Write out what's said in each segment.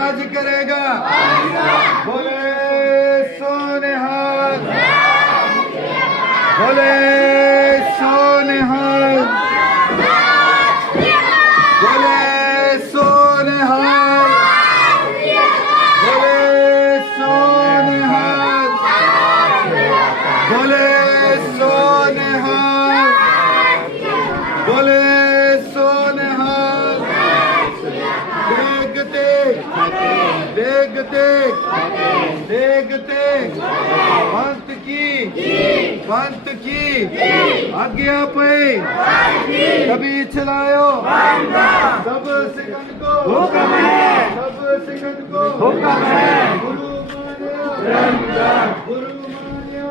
राज करेगा। बोले सोनिहाल, बोले सोनिहाल, बोले सोनिहाल, बोले सोनिहाल, बोले सोनिहाल, बोले सोनिहाल। देखते देखते देखते पंत की आज्ञा पे कभी चलायो सब सिकंद को हुक्म है, सब सिकंद को हुक्म है। गुरु मान्यो गुरु मान्यो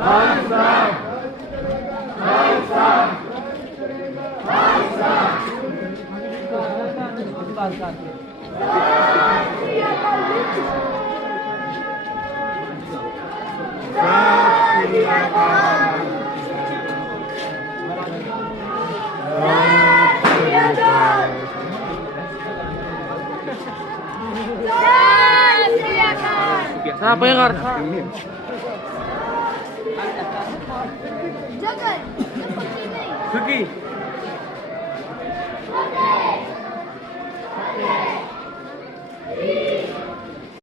Khalsa Khalsa Khalsa. Apa yang harus? Jangan, seperti ini. Pergi.